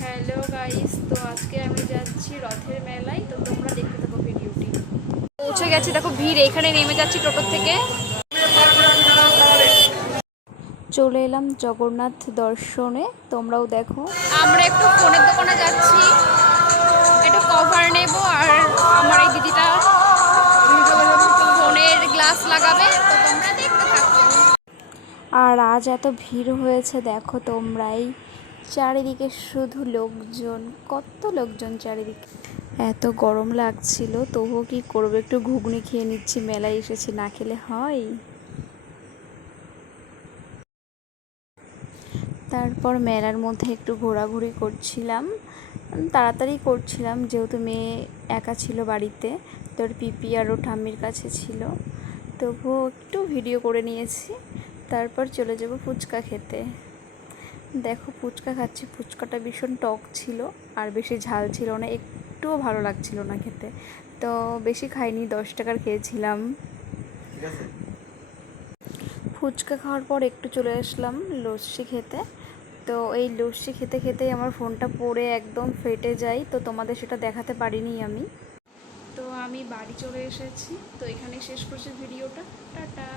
Hello guys তো আজকে আমি যাচ্ছি রথের মেলায়। তো তোমরা দেখতে থাকো ভিডিওটি। পৌঁছে গেছি, দেখো ভিড়। এখানে নেমে যাচ্ছি টোটোর থেকে। চলে এলাম জগন্নাথ দর্শনে। তোমরাও দেখো। আমরা একটু ফোনের দোকানে যাচ্ছি। একটু কভার নেব আর আমার এই দিদিটা ফোনের গ্লাস লাগাবে। তো তোমরা দেখতে থাকো। আর আজ এত ভিড় হয়েছে, দেখো তোমরাই। চারিদিকে শুধু লোকজন, কত লোকজন চারিদিকে? এত গরম লাগছিল, তবুও কি করব? একটু ঘুগনি খেয়ে নিচ্ছি, মেলায় এসেছি, না খেলে হয়? তারপর মেলার মধ্যে একটু ঘোরাঘুরি করছিলাম, তাড়াতাড়ি করছিলাম, যেহেতু মেয়ে একা ছিল বাড়িতে, তোর পিপি আর ও ঠাম্মির কাছে ছিল, তবুও একটু ভিডিও করে নিয়েছি, তারপর চলে যাব ফুচকা খেতে। দেখো ফুচকা খাচ্ছি। ফুচকাটা ভীষণ টক ছিল আর বেশি ঝাল ছিল না একটুও ভালো লাগছিল না খেতে। তো বেশি খাইনি দশ টাকার খেয়েছিলাম। ফুচকা খাওয়ার পর একটু চলে আসলাম লস্যি খেতে। তো এই লস্যি খেতে খেতেই আমার ফোনটা পড়ে একদম ফেটে যায় তো তোমাদের সেটা দেখাতে পারিনি আমি। তো আমি বাড়ি চলে এসেছি তো এখানে শেষ করছি ভিডিওটা। টাটা।